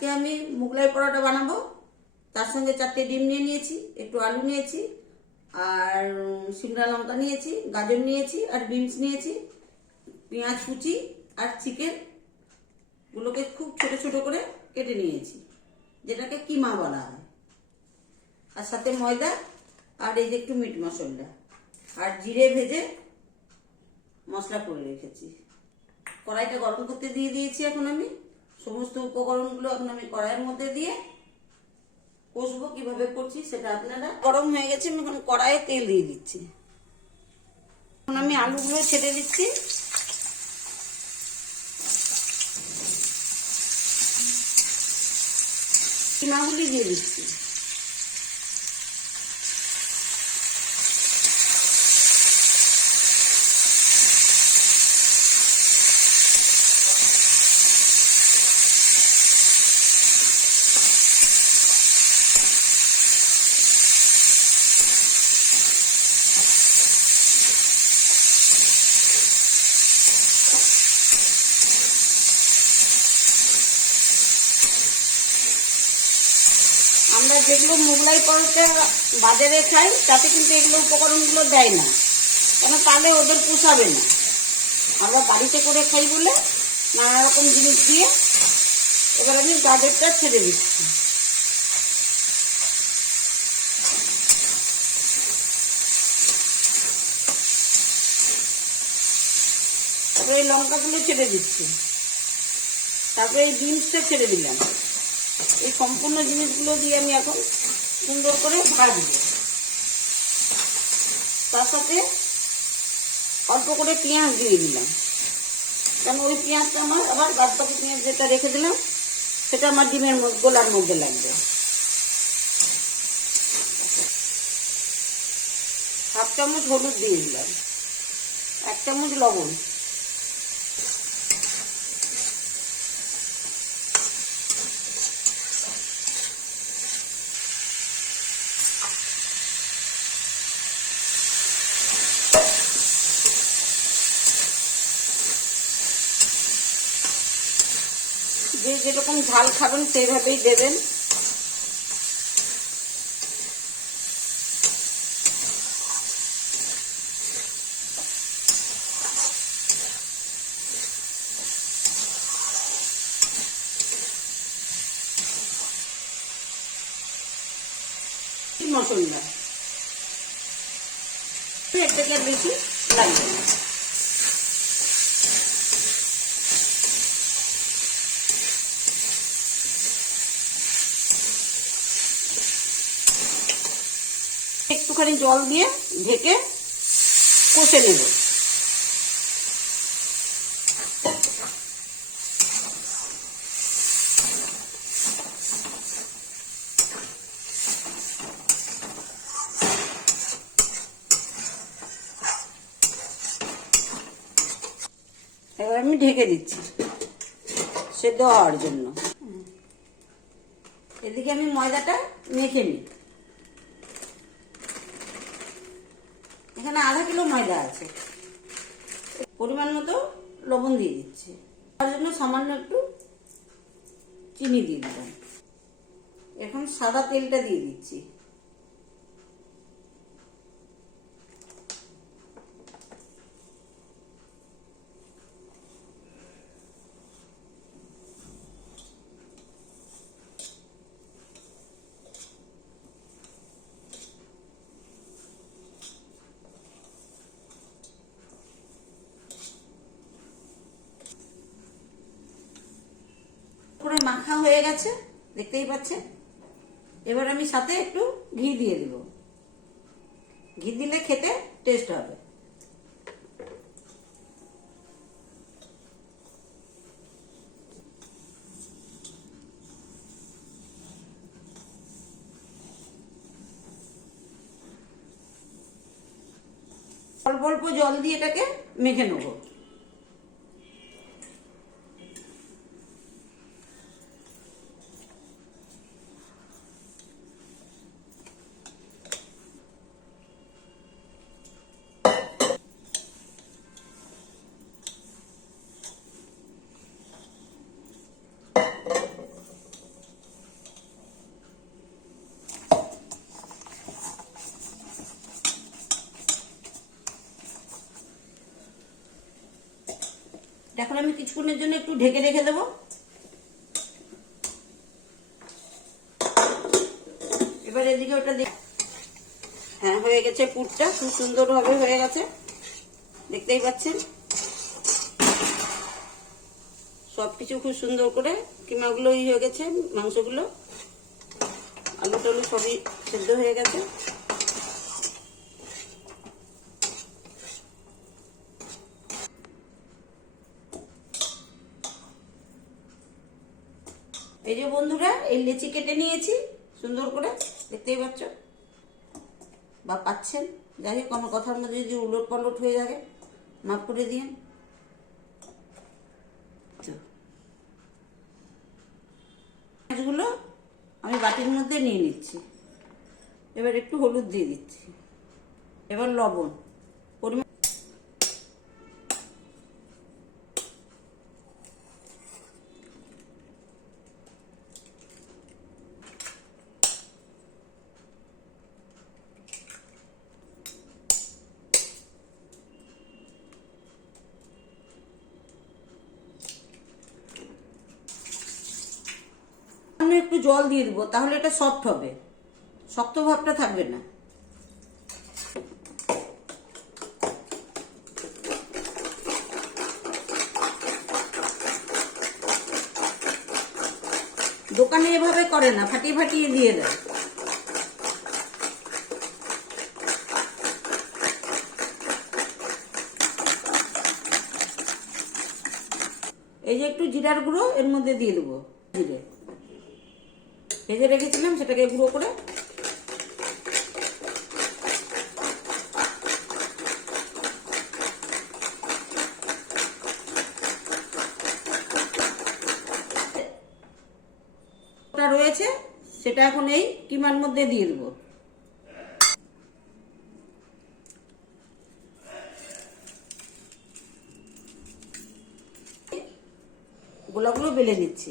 আজকে আমি মুগলাই পরোটা বানাবো। তার সঙ্গে চারটে ডিম নিয়ে নিয়েছি, একটু আলু নিয়েছি, আর সিমলা লঙ্কা নিয়েছি, গাজর নিয়েছি, আর বিনস নিয়েছি, পেঁয়াজ, কুচি, আর চিকেন গুলোকে খুব ছোট ছোট করে কেটে নিয়েছি, যেটাকে কিমা বলা হয়। আর সাথে ময়দা, আর এই যে একটু মিট মশলা, আর জিরে ভেজে মশলা করে রেখেছি। কড়াইটা গরম করতে দিয়ে দিয়েছি এখন আমি। সমস্ত উপকরণগুলো এখন আমি কড়াইয়ের মধ্যে দিয়ে কষবো, কীভাবে করছি সেটা আপনারা গরম হয়ে গেছে, আমি এখন কড়াইয়ে তেল দিয়ে দিচ্ছি। এখন আমি আলুগুলো ছেড়ে দিচ্ছি। কিমাগুলি দিয়ে দিচ্ছি আমরা যেগুলো মোগলাই পরোটা বাজারে খাই, তাতে কিন্তু এগুলো উপকরণগুলো দেয় না। কেন তাহলে ওদের পোষাবে না। আমরা বাড়িতে করে খাই বলে নানা রকম জিনিস দিয়ে এবার আমি গাজরটা ছেড়ে দিচ্ছি। তারপরে এই লঙ্কাগুলো ছেড়ে দিচ্ছি। তারপরে এই বিনসটা ছেড়ে দিলাম। এই সম্পূর্ণ জিনিসগুলো দিয়ে আমি এখন সুন্দর করে ভাজবো। তার সাথে অল্প করে পেঁয়াজ দিয়ে দিলাম। কেন ওই পেঁয়াজটা আমার আবার বাদ বাকি পেঁয়াজ যেটা রেখে দিলাম, সেটা আমার ডিমের গোলার মধ্যে লাগবে। হাফ চামচ হলুদ দিয়ে দিলাম। এক চামচ লবণ। যে যেরকম ঝাল খাবেন সেইভাবেই দেবেন মশলা এর থেকে আর বেশি লাগবে না একটুখানি জল দিয়ে ঢেকে কষে নেব। এবার আমি ঢেকে দিচ্ছি সেদ্ধ হওয়ার জন্য। এদিকে আমি ময়দাটা মেখে নিই। এখানে আধা কিলো ময়দা আছে। পরিমাণ মতো লবণ দিয়ে দিচ্ছি। তার জন্য সামান্য একটু চিনি দিয়ে দিলাম। এখন সাদা তেলটা দিয়ে দিচ্ছি করে মাখা হয়ে গেছে, দেখতেই পাচ্ছেন? এবার আমি সাথে একটু ঘি দিয়ে দেব। ঘি দিলে খেতে টেস্ট হবে। অল্প অল্প জল দিয়ে এটাকে মেখে নেব। আমি কিছুক্ষণের জন্য একটু ঢেকে রেখে দেবো। এবার এদিকে ওটা হ্যাঁ হয়ে গেছে পুরটা, খুব সুন্দরভাবে হয়ে গেছে। দেখতেই পাচ্ছেন? সব কিছু খুব সুন্দর করে, কিমাগুলো ই হয়ে গেছে, মাংসগুলো। আলু টালু সবই সেদ্ধ হয়ে গেছে। এই যে বন্ধুরা, এই লেচি কেটে নিয়েছি, সুন্দর করে। দেখতেই পাচ্ছ? বা পাচ্ছেন? যাই হোক কোনো কথার মধ্যে যদি উলট পালট হয়ে যাবে, মাফ করে দিন তো। মাছগুলো আমি বাটির মধ্যে নিয়ে নিচ্ছি। এবার একটু হলুদ দিয়ে দিচ্ছি। এবার লবণ। জল দিয়ে দেবো, তাহলে এটা সফট হবে। শক্ত ভাবটা থাকবে না। দোকানে এভাবে করে না, ফাটিয়ে ফাটিয়ে দিয়ে দেয়। এই যে একটু জিরার গুঁড়ো, এর মধ্যে দিয়ে দেবো জিরে। ভেজে রেখেছিলাম সেটাকে গুঁড়ো করে। রয়েছে সেটা এখন এই কিমার মধ্যে দিয়ে দেবো। গোলাগুলো বেলে নিচ্ছি।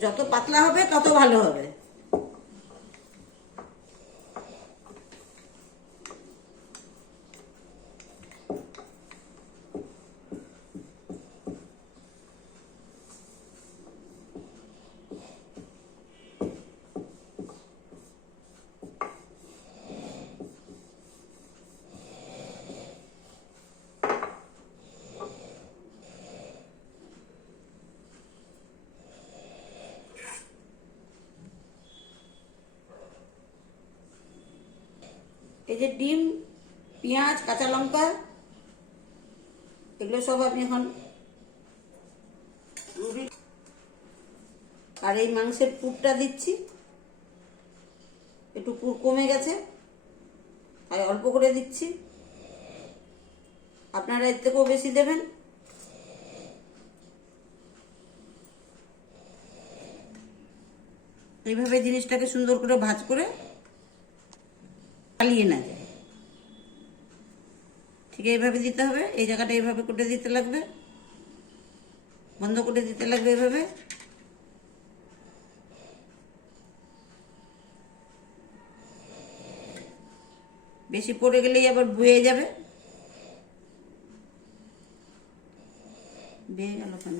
যত পাতলা হবে তত ভালো হবে। এই যে ডিম, পেঁয়াজ, কাঁচা লঙ্কা, এগুলো সব আপনি এখন আর এই মাংসের পুরটা দিচ্ছি। একটু পুর কমে গেছে, তাই অল্প করে দিচ্ছি। আপনারা এর থেকেও বেশি দেবেন। এইভাবে জিনিসটাকে সুন্দর করে ভাজ করে পালিয়ে না যায়। ঠিক এইভাবে দিতে হবে, এই জায়গাটা এইভাবে করে দিতে লাগবে, বন্ধ করে দিতে লাগবে এইভাবে। বেশি পড়ে গেলেই আবার বয়ে যাবে। বেয়ে গেল কেন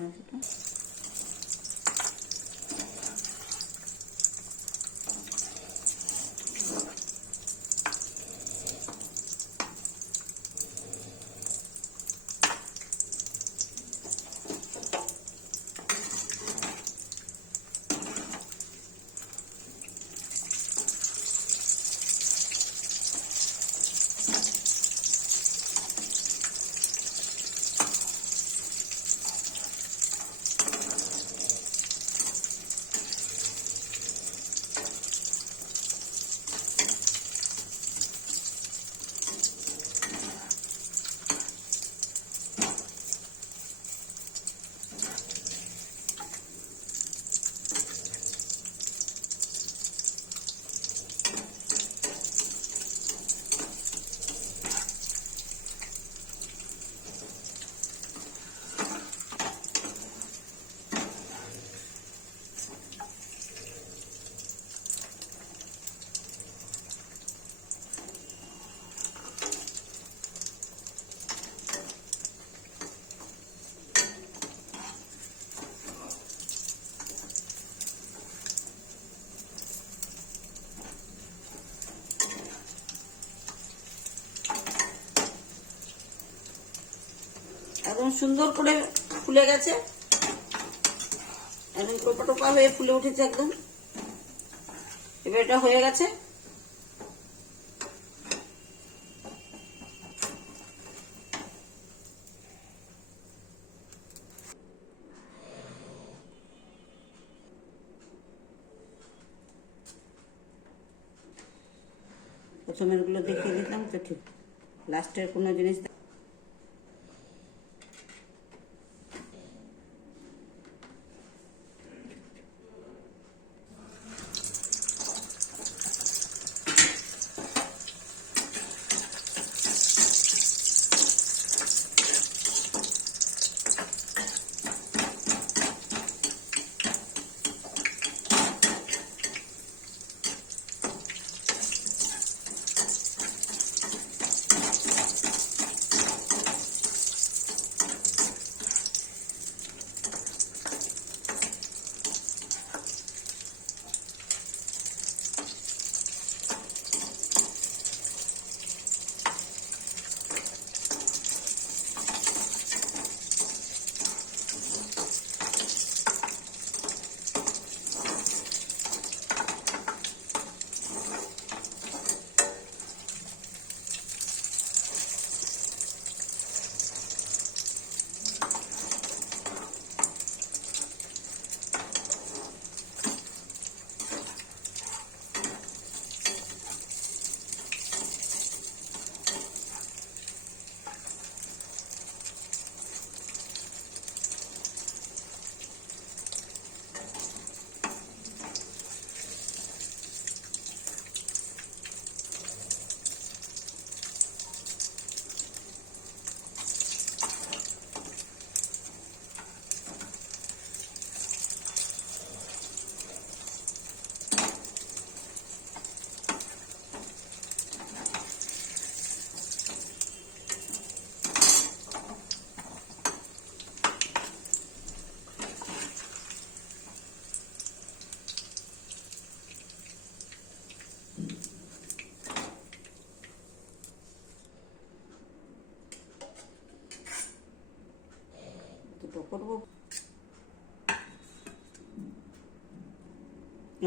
সুন্দর করে ফুলে গেছে। একদম টোপা টোপা হয়ে ফুলে উঠেছে একদম। এবার এটা হয়ে গেছে। প্রথমেরগুলো দেখিয়ে দিলাম, তো ঠিক লাস্টের কোনো জিনিস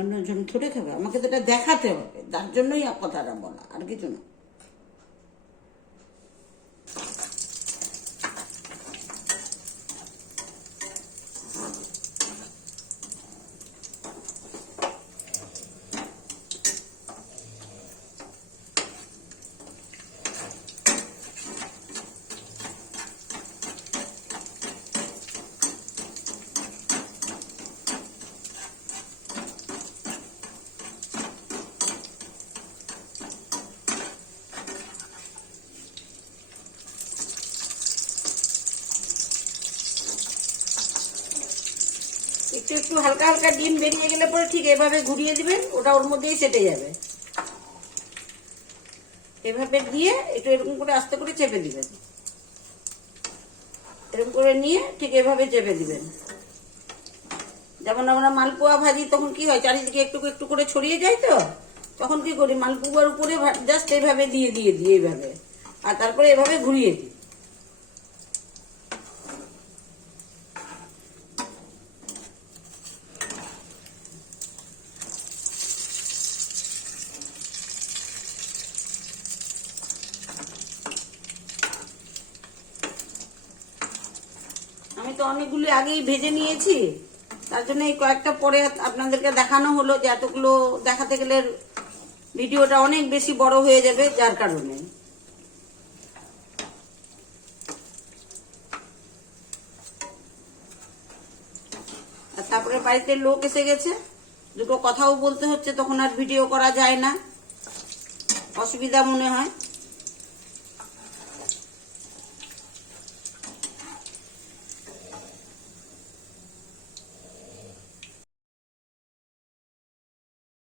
অন্যজন ছোট খাবে, আমাকে তো এটা দেখাতে হবে। তার জন্যই কথাটা বলা আর কিছু না। একটু হালকা হালকা ডিম বেরিয়ে গেলে পরে ঠিক এভাবে ঘুরিয়ে দিবেন, ওটা ওর মধ্যেই সেটে যাবে। এভাবে দিয়ে একটু এরকম করে আস্তে করে চেপে দিবেন। এরকম করে নিয়ে ঠিক এভাবে চেপে দিবেন। যেমন আমরা মালপোয়া ভাজি, তখন কি হয়, চারিদিকে একটু একটু করে ছড়িয়ে যায় তো? তখন কি করি, মালপোয়ার উপরে জাস্ট এইভাবে দিয়ে দিয়ে দিই এইভাবে আর তারপরে এভাবে ঘুরিয়ে দিই আমি তো অনেকগুলি আগেই ভেজে নিয়েছি। তার জন্য এই কয়েকটা পরে আপনাদেরকে দেখানো হলো যে এতগুলো দেখাতে গেলে ভিডিওটা অনেক বেশি বড় হয়ে যাবে, যার কারণে। আর তারপরে বাড়িতে লোক এসে গেছে। দুটো কথাও বলতে হচ্ছে, তখন আর ভিডিও করা যায় না। অসুবিধা মনে হয়।